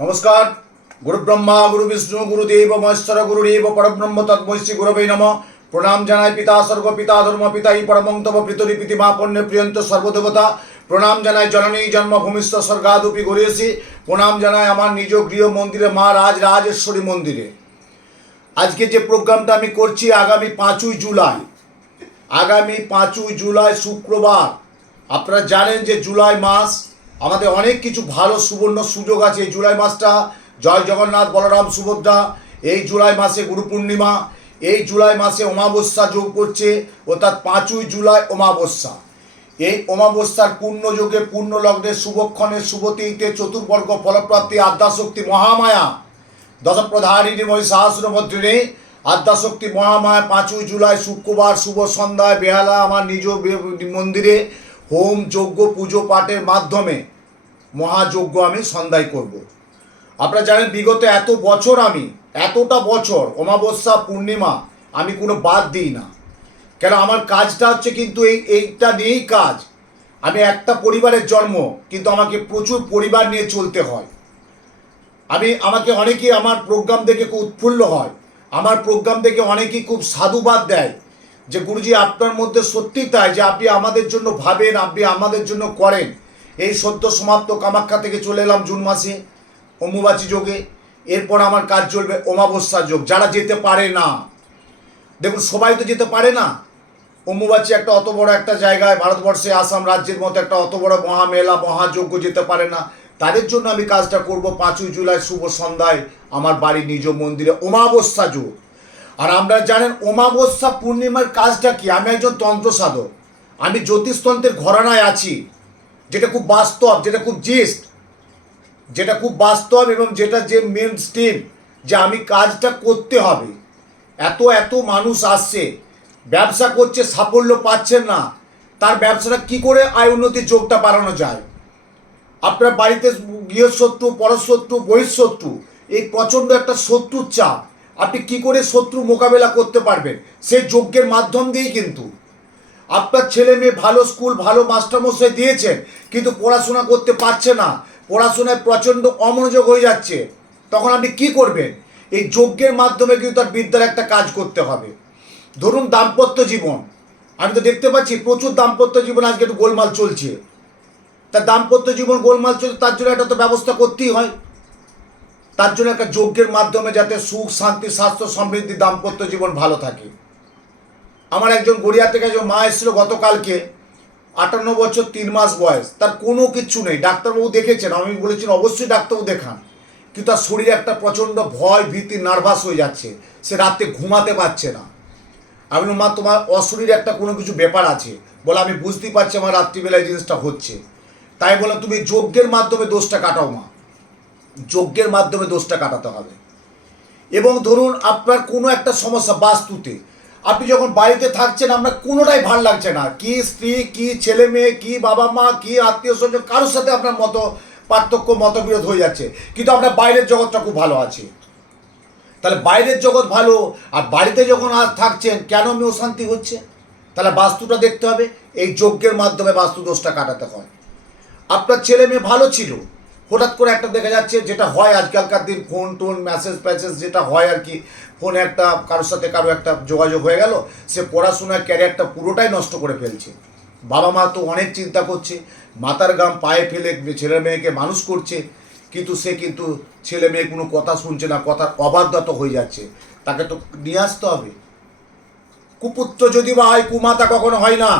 নমস্কার। গুরু ব্রহ্মা গুরু বিষ্ণু গুরুদেব, মহেশ্বর, গুরুদেব, পরব্রহ্ম তৎমৈশ্রী গুরবে নম। প্রণাম জানাই পিতা, স্বর্গ পিতা, ধর্ম পিতা ই পরমং তব পিতরি পিতিমা পণ্যে প্রিয়ন্ত সর্বদেবতা। প্রণাম জানাই জননী জন্মভূমিস্থ স্বর্গাদুপি গড়িয়েছি প্রণাম জানাই আমার নিজ গৃহ মন্দিরে মা রাজ রাজেশ্বরী মন্দিরে। আজকে যে প্রোগ্রামটা আমি করছি আগামী পাঁচই জুলাই, আগামী পাঁচই জুলাই শুক্রবার। আপনারা জানেন যে জুলাই মাস আমাদের অনেক কিছু ভালো সুবর্ণ সুযোগ আছে। এই জুলাই মাসটা জয় জগন্নাথ, বলরাম, সুভদ্রা, এই জুলাই মাসে গুরু পূর্ণিমা, এই জুলাই মাসে অমাবস্যা যোগ করছে, অর্থাৎ পাঁচই জুলাই অমাবস্যা। এই অমাবস্যার পূর্ণ যোগে পূর্ণ লগ্নে শুভক্ষণে শুভতীতে চতুর্বর্গ ফলপ্রাপ্তি, আদ্যাশক্তি, মহামায়া দশপ্রধারিণী মহিষাসুর মন্ত্রিণী আদ্যাশক্তি, মহামায়া, পাঁচই জুলাই, শুক্রবার, শুভ সন্ধ্যায়, বেহালা, আমার নিজ মন্দিরে হোম যজ্ঞ পুজো পাঠের মাধ্যমে মহাযজ্ঞ আমি সন্ধ্যায় করব। আপনারা জানেন, বিগত এত বছর আমি, এতটা বছর অমাবস্যা, পূর্ণিমা আমি কোনো বাদ দিই না। কেন, আমার কাজটা হচ্ছে কিন্তু এই, এইটা নিয়েই কাজ। আমি একটা পরিবারের জন্ম, কিন্তু আমাকে প্রচুর পরিবার নিয়ে চলতে হয়। আমি, আমাকে অনেকেই আমার প্রোগ্রাম দেখে খুব উৎফুল্ল হয়। আমার প্রোগ্রাম দেখে অনেকেই খুব সাধুবাদ দেয়। যে গুরুজি আপনার মধ্যে সত্যি তাই, যে আপনি আমাদের জন্য ভাবেন, আপনি আমাদের জন্য করেন। এই সদ্য সমাপ্ত কামাখ্যা থেকে চলে এলাম জুন মাসে, অম্বুবাচী যোগে। এরপর আমার কাজ চলবে অমাবস্যা যোগ। যারা যেতে পারে না, দেখুন, সবাই তো যেতে পারে না। অম্বুবাচী একটা অত বড় একটা জায়গায়, ভারতবর্ষে, আসাম রাজ্যের মতো একটা অত বড় মহামেলা, মহাযজ্ঞ যেতে পারে না। তাদের জন্য আমি কাজটা করব পাঁচই জুলাই শুভ সন্ধ্যায় আমার বাড়ির নিজ মন্দিরে অমাবস্যা যোগ। আর আমরা জানেন অমাবস্যা পূর্ণিমার কাজটা কি? আমি একজন তন্ত্র সাধক। আমি জ্যোতিষতন্ত্রের ঘরানায় আছি, যেটা খুব বাস্তব, যেটা খুব জিস্ট, যেটা খুব বাস্তব এবং যেটা যে মেন স্টেপ যে আমি কাজটা করতে হবে। এত এত মানুষ আসছে, ব্যবসা করছে, সাফল্য পাচ্ছেন না, তার ব্যবসাটা কি করে আয় উন্নতির যোগটা বাড়ানো যায়? আপনার বাড়িতে গৃহশত্রু, পরশত্রু, বহিঃশত্রু, এই প্রচণ্ড একটা শত্রুর চাপ। আপনি কি করে শত্রু মোকাবেলা করতে পারবেন? সেই যজ্ঞের মাধ্যম দিয়েই কিন্তু। আপনার ছেলে মেয়ে ভালো স্কুল, ভালো মাস্টারমশাই দিয়েছেন, কিন্তু পড়াশোনা করতে পারছে না। পড়াশোনায় প্রচণ্ড অমনোযোগ হয়ে যাচ্ছে। তখন আপনি কি করবেন? এই যজ্ঞের মাধ্যমে কিন্তু তার বিদ্যার একটা কাজ করতে হবে। ধরুন দাম্পত্য জীবন। আমি তো দেখতে পাচ্ছি প্রচুর দাম্পত্য জীবন আজকে একটু গোলমাল চলছে। তার দাম্পত্য জীবন গোলমাল চলছে, তার জন্য একটা তো ব্যবস্থা করতেই হয়। তার জন্য একটা যজ্ঞের মাধ্যমে যাতে সুখ, শান্তি, স্বাস্থ্য সমৃদ্ধি, দাম্পত্য জীবন ভালো থাকে। আমার একজন গড়িয়া থেকে একজন মা এসেছিল গতকালকে, আটান্ন বছর তিন মাস বয়স। তার কোনো কিচ্ছু নেই। ডাক্তারবাবু দেখেছেন, আমি বলেছেন অবশ্যই ডাক্তারবাবু দেখান। কিন্তু তার শরীরে একটা প্রচণ্ড ভয়, ভীতি, নার্ভাস হয়ে যাচ্ছে। সে রাতে ঘুমাতে পারছে না। আমি মা, তোমার অশরীরে একটা কোনো কিছু ব্যাপার আছে? বলে, আমি বুঝতেই পারছি আমার রাত্রিবেলায় জিনিসটা হচ্ছে। তাই বললাম, তুমি যজ্ঞের মাধ্যমে দোষটা কাটাও মা। যজ্ঞের মাধ্যমে দোষটা কাটাতে হবে। এবং ধরুন আপনার কোনো একটা সমস্যা বাস্তুতে, আপনি যখন বাড়িতে থাকছেন, আপনার কোনোটাই ভালো লাগছে না। কি স্ত্রী, কি ছেলে মেয়ে, কি বাবা মা, কি আত্মীয় স্বজন, কারোর সাথে আপনার মতো পার্থক্য, মতবিরোধ হয়ে যাচ্ছে। কিন্তু আপনার বাইরের জগৎটা খুব ভালো আছে। তাহলে বাইরের জগৎ ভালো, আর বাড়িতে যখন আর থাকছেন, কেন আমি অশান্তি হচ্ছে? তাহলে বাস্তুটা দেখতে হবে, এই যজ্ঞের মাধ্যমে বাস্তু দোষটা কাটাতে হয়। আপনার ছেলে মেয়ে ভালো ছিল হঠাৎ করে একটা দেখা যাচ্ছে যেটা হয় আজকালকার দিন ফোন টোন মেসেজ প্যাসেজ যেটা হয় আর কি ফোনে একটা কারোর সাথে কারও একটা যোগাযোগ হয়ে গেল, সে পড়াশোনার ক্যারিয়ারটা পুরোটাই নষ্ট করে ফেলছে। বাবা মা তো অনেক চিন্তা করছে মাতার গাম পায়ে ফেলে ছেলে মেয়েকে মানুষ করছে, কিন্তু সে কিন্তু ছেলে মেয়ে কোনো কথা শুনছে না, কথার অবাধ্যতা হয়ে যাচ্ছে। তাকে তো নিয়ে আসতে হবে। কুপুত্র যদি বা হয়, কুমাতা কখনো হয় না।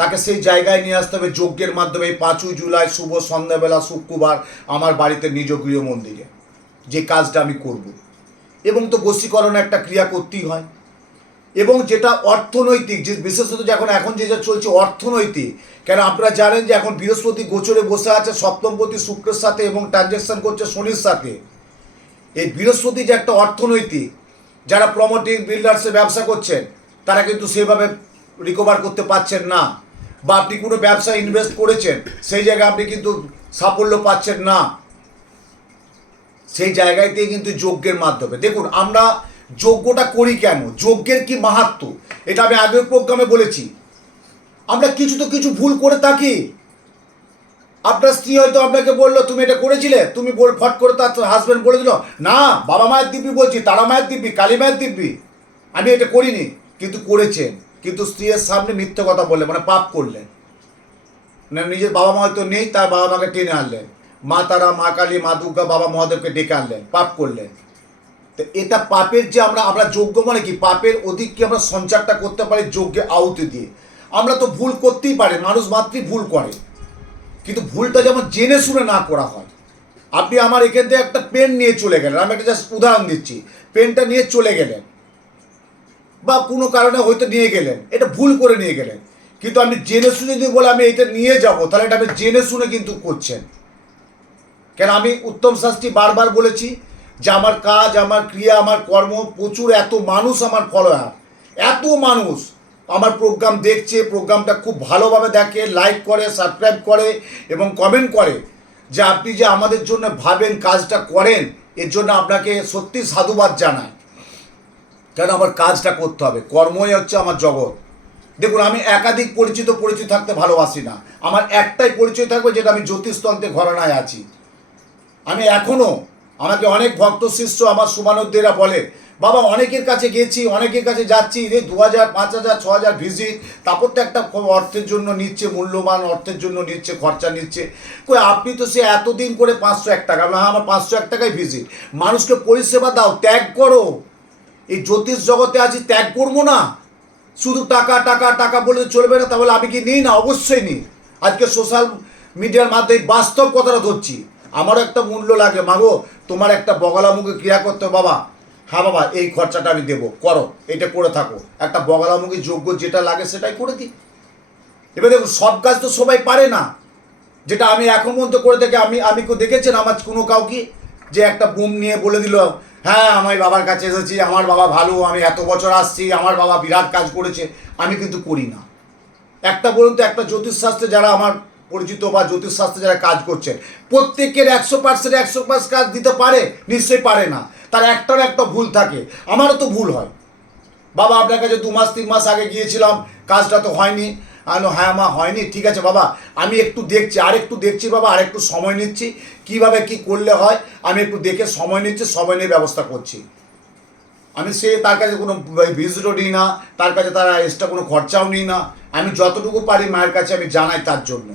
তাকে সেই জায়গায় নিয়ে আসতে হবে যজ্ঞের মাধ্যমে পাঁচই জুলাই শুভ সন্ধ্যাবেলা শুক্রবার আমার বাড়িতে নিজ গৃহ মন্দিরে। যে কাজটা আমি করব। এবং তো বশীকরণ একটা ক্রিয়া করতেই হয়। এবং যেটা অর্থনৈতিক, যে বিশেষত যখন এখন যেটা চলছে অর্থনৈতিক, কেন আপনারা জানেন যে এখন বৃহস্পতি গোচরে বসে আছে, সপ্তমপতি শুক্রের সাথে এবং ট্রানজ্যাকশন করছে শনির সাথে। এই বৃহস্পতি যে একটা অর্থনৈতিক, যারা প্রমোটিং বিল্ডার্সে ব্যবসা করছেন, তারা কিন্তু সেভাবে রিকভার করতে পারছেন না। বা আপনি কোনো ব্যবসা ইনভেস্ট করেছেন, সেই জায়গায় আপনি কিন্তু সাফল্য পাচ্ছেন না। সেই জায়গাতেই কিন্তু যজ্ঞের মাধ্যমে। দেখুন, আমরা যজ্ঞটা করি কেন? যজ্ঞের কি মাহাত্ম? এটা আমি আগের প্রোগ্রামে বলেছি। আমরা কিছু তো কিছু ভুল করে থাকি। আপনার স্ত্রী হয়তো আপনাকে বলল, তুমি এটা করেছিলে? তুমি বল, ফট করে তার হাজব্যান্ড বলে দিল, না, বাবা মায়ের দিব্যি বলছি, তারা মায়ের দিব্যি, কালী মায়ের দিব্যি। আমি এটা করিনি, কিন্তু করেছেন। কিন্তু স্ত্রীর সামনে মিথ্যে কথা বললেন মানে পাপ করলেন। না নিজের বাবা মা হয়তো নেই, তার বাবা মাকে টেনে আনলেন। মা তারা, মা কালী, মা দুর্গা, বাবা মহাদেবকে ডেকে আনলেন, পাপ করলেন। তো এটা পাপের যে আমরা আমরা যোগ্য মানে কি? পাপের অধিক কি আমরা সঞ্চারটা করতে পারি যোগ্যে আহুতি দিয়ে? আমরা তো ভুল করতেই পারি, মানুষ মাত্রই ভুল করে। কিন্তু ভুলটা যেমন জেনে শুনে না করা হয়। আপনি আমার এখান থেকে একটা পেন নিয়ে চলে গেলেন, আমি একটা জাস্ট উদাহরণ দিচ্ছি। পেনটা নিয়ে চলে গেলেন। বা কোনো কারণে হয়তো নিয়ে গেলেন। এটা ভুল করে নিয়ে গেলেন। কিন্তু আপনি জেনে শুনে যদি বলে আমি এটা নিয়ে যাব, তাহলে এটা আপনি জেনে শুনে কিন্তু করছেন। কেন আমি উত্তম শাস্তি বারবার বলেছি যে আমার কাজ, আমার ক্রিয়া, আমার কর্ম প্রচুর, এত মানুষ আমার ফলোয়ার এত মানুষ আমার প্রোগ্রাম দেখছে প্রোগ্রামটা খুব ভালোভাবে দেখে লাইক করে সাবস্ক্রাইব করে এবং কমেন্ট করে যে আপনি যে আমাদের জন্য ভাবেন, কাজটা করেন, এর জন্য আপনাকে সত্যি সাধুবাদ জানাই। কারণ আমার কাজটা করতে হবে? কর্মই হচ্ছে আমার জগৎ। দেখুন, আমি একাধিক পরিচিত পরিচিত থাকতে ভালোবাসি না। আমার একটাই পরিচয় থাকবে যেটা আমি জ্যোতিষতন্ত্রে ঘরানায় আছি। আমি এখনও আমাকে অনেক ভক্ত শিষ্য আমার সুমানদ্দেরা বলে, বাবা, অনেকের কাছে গেছি, অনেকের কাছে যাচ্ছি, রে দু হাজার পাঁচ হাজার ছ হাজার ভিজিট তারপর তো একটা অর্থের জন্য নিচ্ছে, মূল্যবান অর্থের জন্য নিচ্ছে, খরচা নিচ্ছে। কই, আপনি তো সে এতদিন করে পাঁচশো এক টাকা হ্যাঁ আমার পাঁচশো এক টাকায় ভিজিট মানুষকে পরিষেবা দাও, ত্যাগ করো। এই জ্যোতিষ জগতে আছি ত্যাগ করব না। শুধু টাকা টাকা টাকা বলে চলবে না, তাহলে আমি কি নিই না? অবশ্যই নিই। আজকে সোশ্যাল মিডিয়ার মাধ্যমে বাস্তব কথাটা ধরছি। আমারও একটা মূল্য লাগে মাগো, তোমার একটা বগলামুখে ক্রিয়া করতে বাবা। হ্যাঁ বাবা, এই খরচাটা আমি দেবো। করো, এটা করে থাকো। একটা বগলামুখী যোগ্য যেটা লাগে সেটাই করে দিই। এবার দেখুন সব কাজ তো সবাই পারে না। যেটা আমি এখন পর্যন্ত করে থাকি, আমি আমি কেউ দেখেছেন? আমার কোনো কাউকে যে একটা বুম নিয়ে বলে দিল হ্যাঁ আমি বাবার কাছে এসেছি, আমার বাবা ভালো, আমি এত বছর আসছি, আমার বাবা বিরাট কাজ করেছে, আমি কিন্তু করি না। একটা বলুন তো, একটা জ্যোতিষশাস্ত্রে যারা আমার পরিচিত বা জ্যোতিষশাস্ত্রে যারা কাজ করছেন, প্রত্যেকের একশো পার্সেন্ট একশো পার্স কাজ দিতে পারে? নিশ্চয়ই পারে না। তার একটার একটা ভুল থাকে। আমারও তো ভুল হয়। বাবা, আপনার কাছে দু মাস, তিন মাস আগে গিয়েছিলাম, কাজটা তো হয়নি। আমি হ্যাঁ মা, হয়নি, ঠিক আছে বাবা। আমি একটু দেখছি, আর একটু দেখছি বাবা, আর একটু সময় নিচ্ছি। কীভাবে কি করলে হয়, আমি একটু দেখে সময় নিচ্ছি, সময় নিয়ে ব্যবস্থা করছি। আমি সে, তার কাছে কোনো ভিজিটও নিই না, তার কাছে তার এক্সট্রা কোনো খরচাও নিই না। আমি যতটুকু পারি মায়ের কাছে আমি জানাই তার জন্য।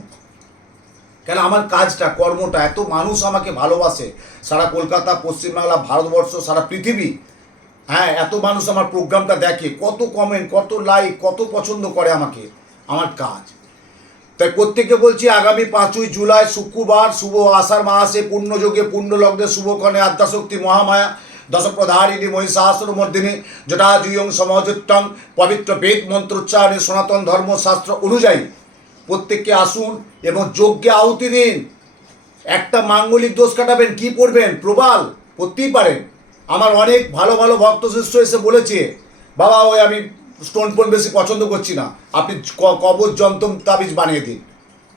কেন, আমার কাজটা, কর্মটা, এত মানুষ আমাকে ভালোবাসে। সারা কলকাতা, পশ্চিমবাংলা, ভারতবর্ষ, সারা পৃথিবী। হ্যাঁ এত মানুষ আমার প্রোগ্রামটা দেখে। কত কমেন্ট কত লাইক কত পছন্দ করে আমাকে। আমার কাজ। তাই প্রত্যেককে বলছি, আগামী পাঁচই জুলাই, শুক্রবার, শুভ আষাঢ় মাসে পূর্ণযোগে পূর্ণলগ্নে শুভক্ষণে, আদ্যাশক্তি, মহামায়া, দশপ্রধারিণী মহিষাসুর মর্দিনী জটাজুয়ং সমাজোত্তম পবিত্র বেদ, মন্ত্রোচ্চারণে, সনাতন ধর্মশাস্ত্র অনুযায়ী প্রত্যেককে আসুন এবং যজ্ঞে আহুতি দিন। একটা মাঙ্গলিক দোষ কাটাবেন, কি পড়বেন? প্রবাল করতেই পারেন। আমার অনেক ভালো ভালো ভক্ত শিষ্য এসে বলেছে, বাবা ওই আমি স্টোন ফোন বেশি পছন্দ করছি না। আপনি কবচ যন্ত্র তাবিজ বানিয়ে দিন।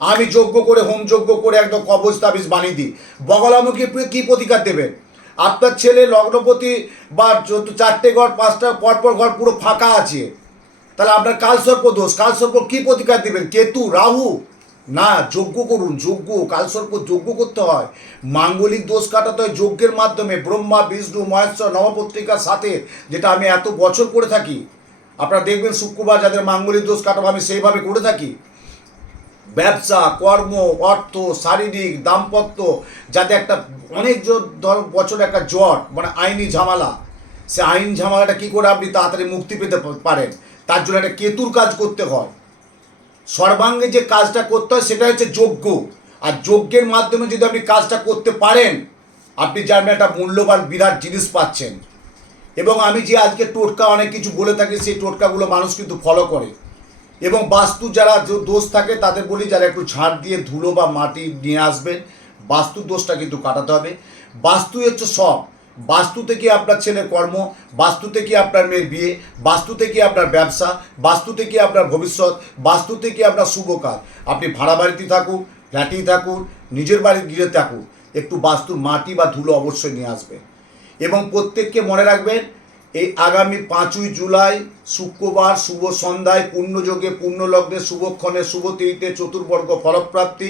আমি যজ্ঞ করে, হোম যজ্ঞ করে একদম কবচ তাবিজ বানিয়ে দিই। বগলামুখী কি প্রতিকার দেবেন আপনার ছেলে লগ্নপতি বা চারটে ঘর, পাঁচটা পরপর ঘর পুরো ফাঁকা আছে। তাহলে আপনার কালসর্প দোষ। কালসর্প কি প্রতিকার দেবেন? কেতু, রাহু? না, যজ্ঞ করুন, যজ্ঞ। কালসর্প যজ্ঞ করতে হয়। মাঙ্গলিক দোষ কাটাতে হয় যজ্ঞের মাধ্যমে। ব্রহ্মা, বিষ্ণু, মহেশ্বর, নবপত্রিকার সাথে, যেটা আমি এত বছর করে থাকি। আপনারা দেখবেন শুক্রবার যাদের মাঙ্গলিক দোষ কাটাবো, আমি সেইভাবে করে থাকি। ব্যবসা, কর্ম, অর্থ, শারীরিক, দাম্পত্য, যাতে একটা অনেক ধর বছর একটা জট মানে আইনি ঝামেলা, সে আইন ঝামেলাটা কী করে আপনি তাড়াতাড়ি মুক্তি পেতে পারেন? তার জন্য একটা কেতুর কাজ করতে হয়। সর্বাঙ্গে যে কাজটা করতে হয়, সেটা হচ্ছে যজ্ঞ। আর যজ্ঞের মাধ্যমে যদি আপনি কাজটা করতে পারেন, আপনি জানবেন একটা মূল্যবান বিরাট জিনিস পাচ্ছেন। এবং আমি যে আজকে টোটকা অনেক কিছু বলে থাকি, সেই টোটকাগুলো মানুষ কিন্তু ফলো করে। এবং বাস্তু যারা দোষ থাকে, তাদের বলি যারা একটু ঝাড় দিয়ে ধুলো বা মাটি নিয়ে আসবেন, বাস্তু দোষটা কিন্তু কাটাতে হবে। বাস্তুই হচ্ছে সব। বাস্তু থেকে আপনার ছেলের কর্ম বাস্তু থেকে আপনার মেয়ের বিয়ে বাস্তু থেকে আপনার ব্যবসা বাস্তু থেকে আপনার ভবিষ্যৎ বাস্তু থেকে আপনার শুভ কাজ। আপনি ভাড়া বাড়িতে থাকুন, ফ্ল্যাটেই থাকুন, নিজের বাড়ি গিয়ে থাকুন। একটু বাস্তুর মাটি বা ধুলো অবশ্যই নিয়ে আসবেন। এবং প্রত্যেককে মনে রাখবেন, এই আগামী পাঁচই জুলাই শুক্রবার শুভ সন্ধ্যায় পুণ্যযোগে, পুণ্যলগ্নে, শুভক্ষণে শুভ তিথিতে চতুর্বর্গ ফলপ্রাপ্তি।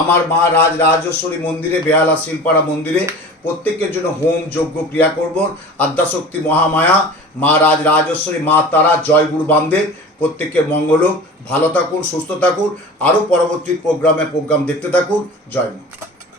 আমার মা রাজ রাজেশ্বরী মন্দিরে বেহালা শিলপাড়া মন্দিরে প্রত্যেকের জন্য হোম যজ্ঞ ক্রিয়া করব। আদ্যাশক্তি মহামায়া, মা রাজ রাজেশ্বরী, মা তারা, জয় গুরু বামদেব, প্রত্যেকের মঙ্গল হোক। ভালো থাকুন, সুস্থ থাকুন। আরও পরবর্তী প্রোগ্রামে প্রোগ্রাম দেখতে থাকুন। জয় মা।